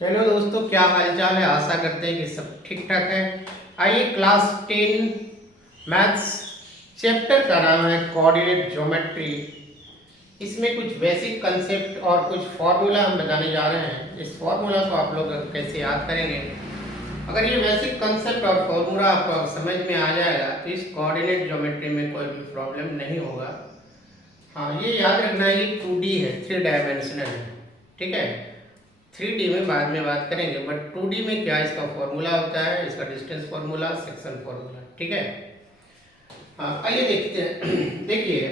Hello दोस्तों, क्या हालचाल है। आशा करते हैं कि सब ठीक ठाक है। आइए, क्लास 10 मैथ्स चैप्टर का नाम है कोऑर्डिनेट ज्योमेट्री। इसमें कुछ बेसिक कंसेप्ट और कुछ फार्मूला हम बताने जा रहे हैं। इस फार्मूला को आप लोग कैसे याद करेंगे। अगर ये बेसिक कंसेप्ट और फार्मूला आपको समझ में आ जाएगा तो इस कोऑर्डिनेट ज्योमेट्री में कोई भी प्रॉब्लम नहीं होगा। हाँ, ये याद रखना है, ये 2D है, 3 डायमेंशनल है। ठीक है, 3D में बाद में बात करेंगे, बट 2D में क्या इसका फॉर्मूला होता है, इसका डिस्टेंस फॉर्मूला, सेक्शन फॉर्मूला। ठीक है। हाँ, आइए देखते हैं। देखिए,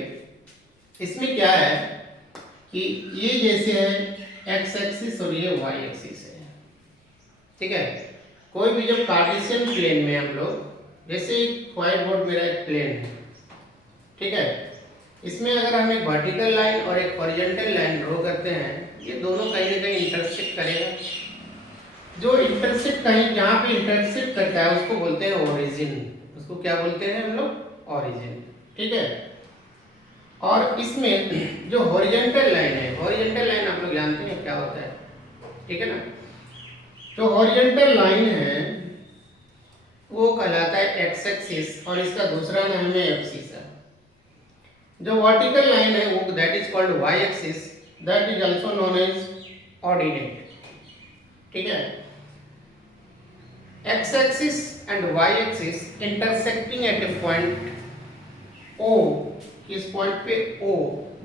इसमें क्या है कि ये जैसे है एक्स एक्सिस और ये वाई एक्सिस है। ठीक है। कोई भी जब कार्टेशियन प्लेन में हम लोग, जैसे व्हाइट बोर्ड मेरा एक प्लेन है। ठीक है, इसमें अगर हम एक वर्टिकल लाइन और एक हॉरिजॉन्टल लाइन ड्रॉ करते हैं, ये दोनों कहीं ना कहीं इंटरसेक्ट करेगा। जो इंटरसेक्ट कहीं जहाँ पे इंटरसेक्ट करता है उसको बोलते हैं ओरिजिन। उसको क्या बोलते हैं हम लोग? ओरिजिन। ठीक है। और इसमें जो हॉरिजॉन्टल लाइन है, हॉरिजॉन्टल लाइन आप लोग जानते हैं क्या होता है। ठीक है ना। जो हॉरिजॉन्टल लाइन है वो कहलाता है एक्स एक्सिस और इसका दूसरा नाम है एक्सिस है। जो वर्टिकल लाइन है वो that is called Y axis, that is also known as ordinate. ठीक है। x axis and y axis intersecting at a point O, किस पॉइंट पे? O,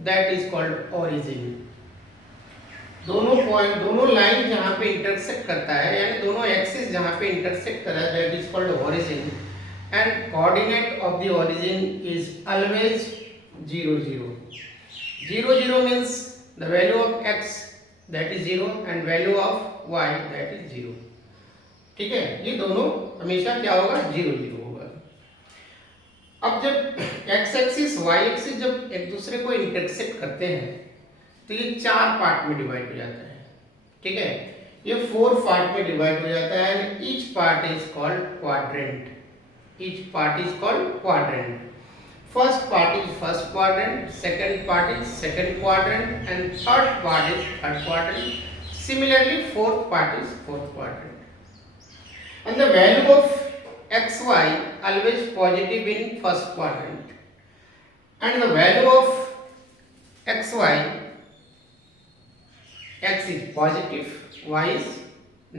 that is called origin। दोनों पॉइंट, दोनों लाइन जहां पे इंटरसेक्ट करता है, यानी दोनों एक्सिस जहां पे इंटरसेक्ट कर रहा है, that is called origin, and coordinate of the origin is always 0 0। 0 0 means the value of x that is 0 and value of y that is 0। ठीक है, ये दोनों हमेशा क्या होगा? 0 0 होगा। अब जब x एक्सिस y एक्सिस जब एक दूसरे को इंटरसेक्ट करते हैं तो ये 4 पार्ट में डिवाइड हो जाता है। ठीक है, ये 4 पार्ट में डिवाइड हो जाता है and each part is called quadrant. Each part is called quadrant. First part is first quadrant, second part is second quadrant and third part is third quadrant. Similarly fourth part is fourth quadrant. And the value of xy always positive in first quadrant, and the value of xy, x is positive, y is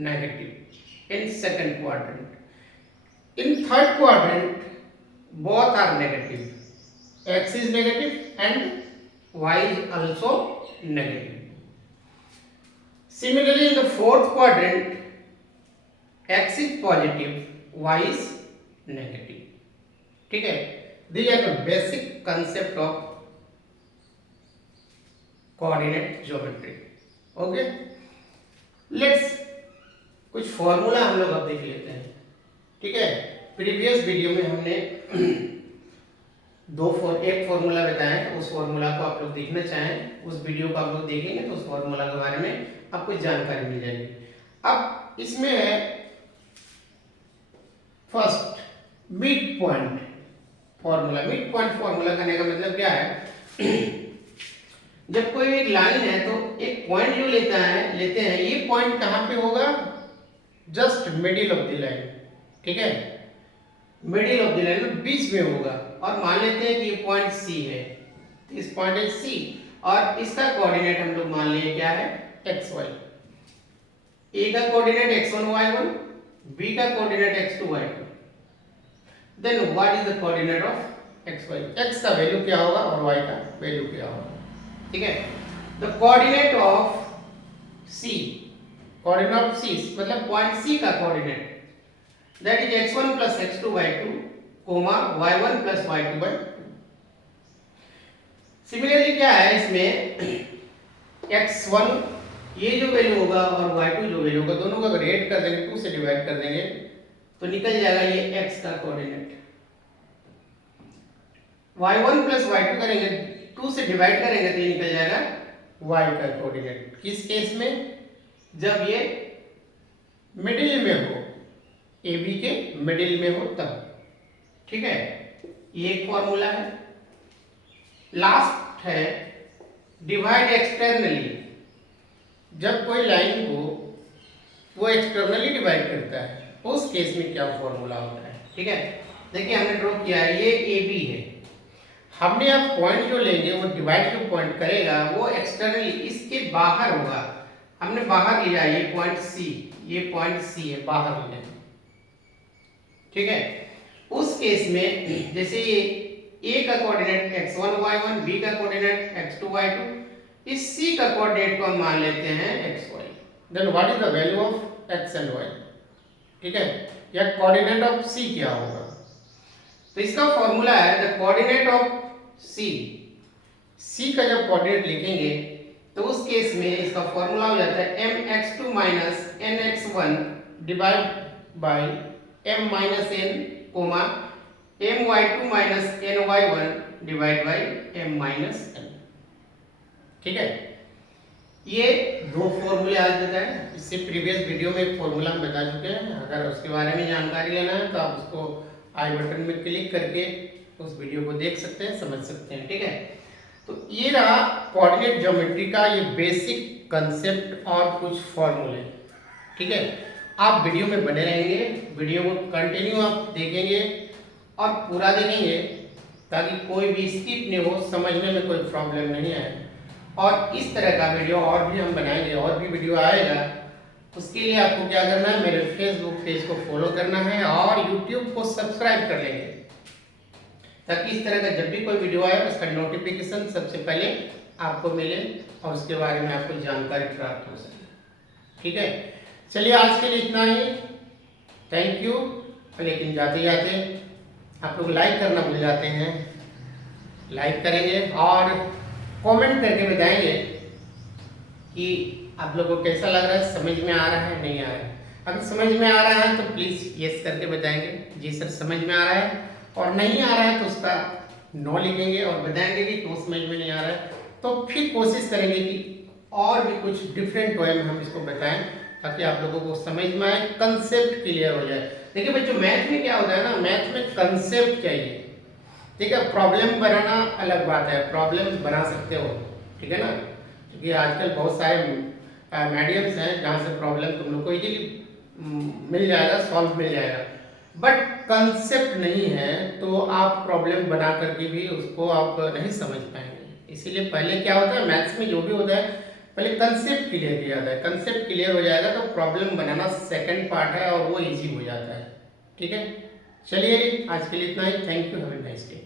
negative in second quadrant. In third quadrant both are negative, x is negative and y is also negative. Similarly in the fourth quadrant x is positive, y is negative। ठीक है, these are the basic concept of coordinate geometry। Okay, let's कुछ formula हम लोग अब देख लेते हैं। ठीक है, प्रीवियस वीडियो में हमने एक फॉर्मूला बताया है, उस फॉर्मूला को आप लोग देखना चाहें, उस वीडियो को आप लोग देखेंगे तो उस फॉर्मूला के बारे में आपको जानकारी मिल जाएगी। अब इसमें है first mid point formula. Mid point formula करने का मतलब क्या है? जब कोई एक लाइन है तो एक पॉइंट जो लेते हैं, ये पॉइंट कहां पे होगा? Just middle of the line. ठीक है, मिडिल ऑफ द लाइन में बीच में होगा और मान लेते हैं कि ये पॉइंट सी है, इस पॉइंट है सी और इसका कोऑर्डिनेट हम लोग मान लिए क्या है? X Y. ए का कोऑर्डिनेट x1 y1, b का कोऑर्डिनेट x2 y2। Then what is the coordinate of x y? x का वैल्यू क्या होगा और y का वैल्यू क्या होगा? ठीक है, the coordinate of c, coordinate of c मतलब पॉइंट c का coordinate that is x1 x2 y2, y1 y2 by 2। Similarly क्या है इसमें? x1 ये जो वैल्यू होगा और y2 जो वैल्यू होगा, दोनों को अगर ऐड कर देंगे, 2 से डिवाइड कर देंगे तो निकल जाएगा ये x का कोऑर्डिनेट। y1 y2 करेंगे, 2 से डिवाइड करेंगे तो ये निकल जाएगा y का कोऑर्डिनेट। किस केस में? जब ये मिडिल में हो, AB के मिडिल में हो तब। ठीक है, ये एक फॉर्मूला है। लास्ट है डिवाइड एक्सटर्नली। जब कोई लाइन को वो एक्सटर्नली डिवाइड करता है, उस केस में क्या फॉर्मूला होता है। ठीक है, देखिए हमने ड्रॉ किया है, ये ए बी है। हमने अब पॉइंट जो लेंगे वो डिवाइड जो पॉइंट करेगा वो एक्सटर्नली इसके बाहर होगा। हमने बाहर लिया ये पॉइंट सी, ये पॉइंट सी है, बाहर लिया। ठीक है, उस केस में जैसे ये ए का कोऑर्डिनेट x1 y1, बी का कोऑर्डिनेट x2 y2, इस c का कोऑर्डिनेट को हम मान लेते हैं xy। Then what is the value of x and y। ठीक है, या कोऑर्डिनेट ऑफ c क्या होगा, तो इसका फॉर्मूला है द कोऑर्डिनेट ऑफ c का जब कोऑर्डिनेट लिखेंगे तो उस केस में इसका फॉर्मूला हो जाता है mx2 nx1 divide by m n comma my2 ny1 divide by m n। ठीक है, ये दो फॉर्मूले आज बताए। इससे प्रीवियस वीडियो में एक फॉर्मूला हम बता चुके हैं, अगर उसके बारे में जानकारी लेना है तो आप उसको आई बटन में क्लिक करके उस वीडियो को देख सकते हैं, समझ सकते हैं। ठीक है, तो ये रहा कोऑर्डिनेट ज्योमेट्री का ये बेसिक कंसेप्ट और कुछ फॉर्मूले। ठीक है, आप वीडियो में बने रहेंगे, वीडियो को कंटिन्यू आप देखेंगे और पूरा देखेंगे ताकि कोई भी स्किप नहीं हो, समझने में कोई प्रॉब्लम नहीं आए। और इस तरह का वीडियो और भी हम बनाएंगे, और भी वीडियो आएगा। उसके लिए आपको क्या करना है, मेरे फेसबुक पेज को फॉलो करना है और यूट्यूब को सब्सक्राइब कर लेंगे ताकि इस तरह का जब भी कोई वीडियो आए उसका नोटिफिकेशन सबसे पहले आपको मिले और उसके बारे में आपको जानकारी प्राप्त हो सके। ठीक है, चलिए आज के लिए इतना ही, थैंक यू। लेकिन जाते जाते आप लोग लाइक करना भूल जाते हैं, लाइक करेंगे और कमेंट करके बताएंगे कि आप लोगों को कैसा लग रहा है, समझ में आ रहा है नहीं आ रहा है। अगर समझ में आ रहा है तो प्लीज़ यस करके बताएंगे जी सर समझ में आ रहा है, और नहीं आ रहा है तो उसका नो लिखेंगे और बताएंगे कि क्यों समझ में नहीं आ रहा है। तो फिर कोशिश करेंगे कि और भी कुछ डिफरेंट वे में हम इसको बताएं ताकि आप लोगों को समझ में आए, कंसेप्ट क्लियर हो जाए। देखिए बच्चों, मैथ में क्या होता है ना, मैथ में कंसेप्ट चाहिए। ठीक है, प्रॉब्लम बनाना अलग बात है, प्रॉब्लम बना सकते हो, ठीक है ना, क्योंकि आजकल बहुत सारे मीडियम्स हैं जहाँ से प्रॉब्लम तुम लोग को इजीली मिल जाएगा, सॉल्व मिल जाएगा। बट कंसेप्ट नहीं है तो आप प्रॉब्लम बना करके भी उसको आप नहीं समझ पाएंगे। इसीलिए पहले क्या होता है, मैथ्स में जो भी होता है पहले कंसेप्ट क्लियर किया जाता है। कंसेप्ट क्लियर हो जाएगा तो प्रॉब्लम बनाना सेकंड पार्ट है और वो इजी हो जाता है। ठीक है, चलिए आज के लिए इतना ही, thank you, have a nice day.